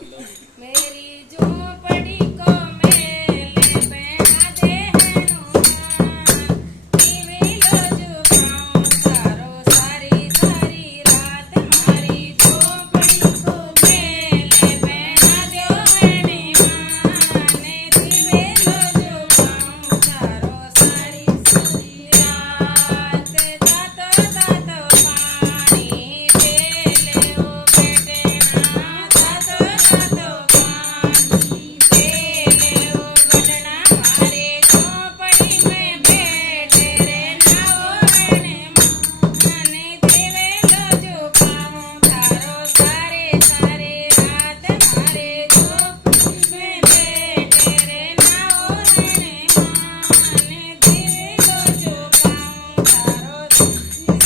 मेरी झोपड़ी को मेले बना दे हनुमान दीवी लो जुगाऊं तारो सारी सारी रात मारी झोपड़ी को मेले बना दो हनुमान दीवी लो जुगाऊं तारो सारी सारी रात तातो तातो पानी पी ले ओ बेटना तातो तातो पानी पी ले ओ बटना मारे झोपड़ी में बैठे रे नाओ हनुमान दीवी लो जुगाऊं तारो सारी सारी रात मारे झोपड़ी में बैठे रे नाओ हनुमान दीवी लो जुगाऊं तारो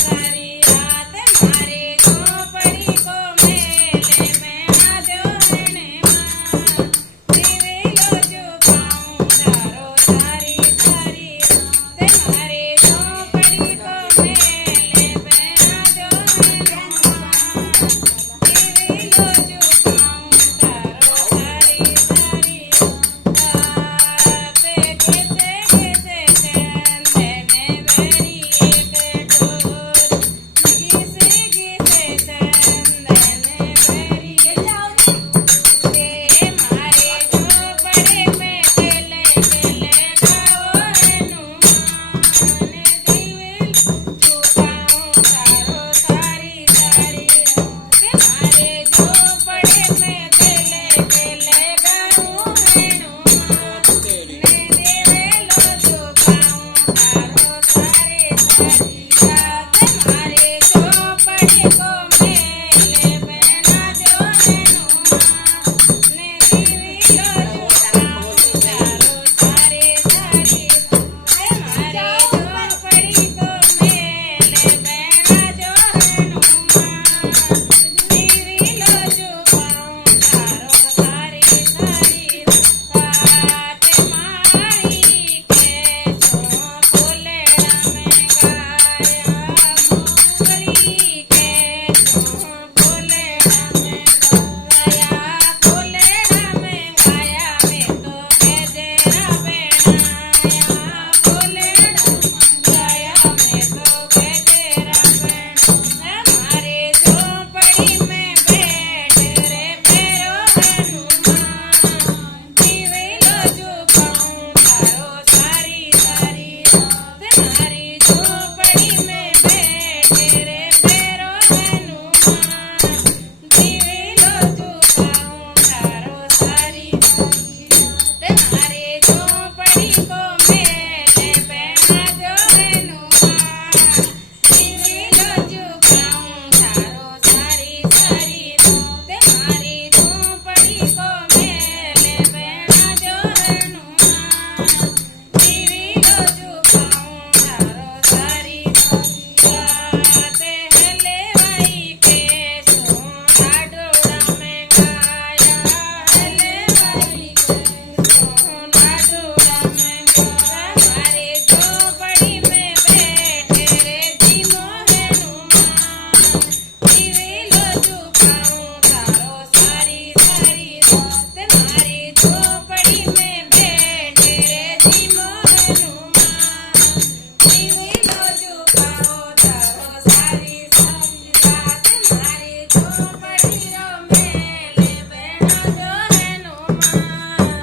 सारी रात मारे झोपड़ी को मेले बना दो हनुमान दीवी लो जुगाऊं तारो सारी सारी रात मारे झोपड़ी को मेले बना दो हनुमान दीवी लो जुगाऊं तारो सारी सारी रात कैसे कैसे चंदने भरी एक डोर घिसे घिसे चंदन भरी के मारे झोपड़े में केले केले खाओ हनुमान दीवी जुगाऊं तारो सारी सारी रात मारे झोपड़े में केले केले गाऊं हनुमान दीवी लो जुगाऊं तारो सारी सारी रात मारे झोपड़ी को मेले बना दो हनुमान दीवी लो जुगाऊं तारो सारी सारी रात मारे झोपड़ी को मेले बना दो हनुमान दीवी लो जुगाऊं तारो सारी सारी रात मारी के सो फूलेड़ा में गाया मोगरी के सो फूलेड़ा में गाया फूलेड़ा में गाया मैं तो गजरा बनाया फूलेड़ा गाया मैं तो गजरा बनाया मारे झोपड़ी में बैठ रे फेरो हनुमान दीवी लो जुगाऊं तारो सारी सारी रात मारी झोपड़ी में बैठ रे फेरो हनुमान दीवी लो जुगाऊं तारो सारी सारी रात मारे झोपड़ी को मेले बना दो हनुमान दीवी लो जुगाऊं तारो सारी सारी रात मारी झोपड़ी को मेले बना दो हनुमान दीवी लो जुगाऊं तारो सारी सारी रात हेले भाई पे सो लाडोड़ा में गाया हेले भाई पे सो लाडोड़ा में गाया मारे झोपड़ी में बैठे रे जीमो हनुमान दीवी लो जुगाऊं तारो सारी सारी रात मारे झोपड़ी में बैठे रे जीमो हनुमान दीवी लो जुगाऊं तारो सारी सारी रात मारे झोपड़ी रो मेले बना दो हनुमान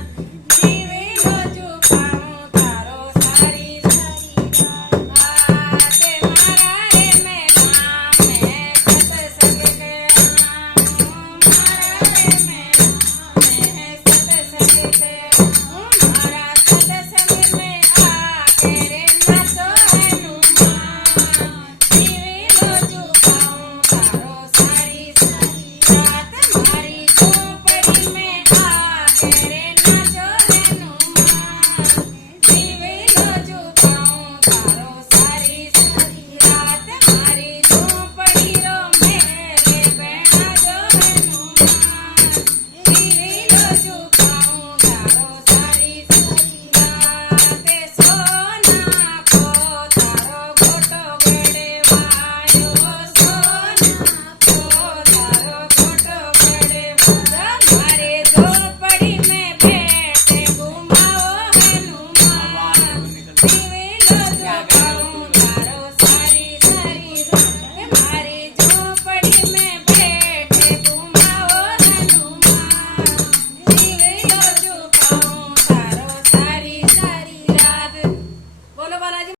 दीवी लो जुगाऊं तारो सारी सारी रात मारा रे मेला में सत्संग के मारा रे मेला में सत्संग के मारा सत्संग में आके रे नाचो हनुमान दीवी लो जुगाऊं तारो सारी सारी रात मारी झोपड़ी દીવા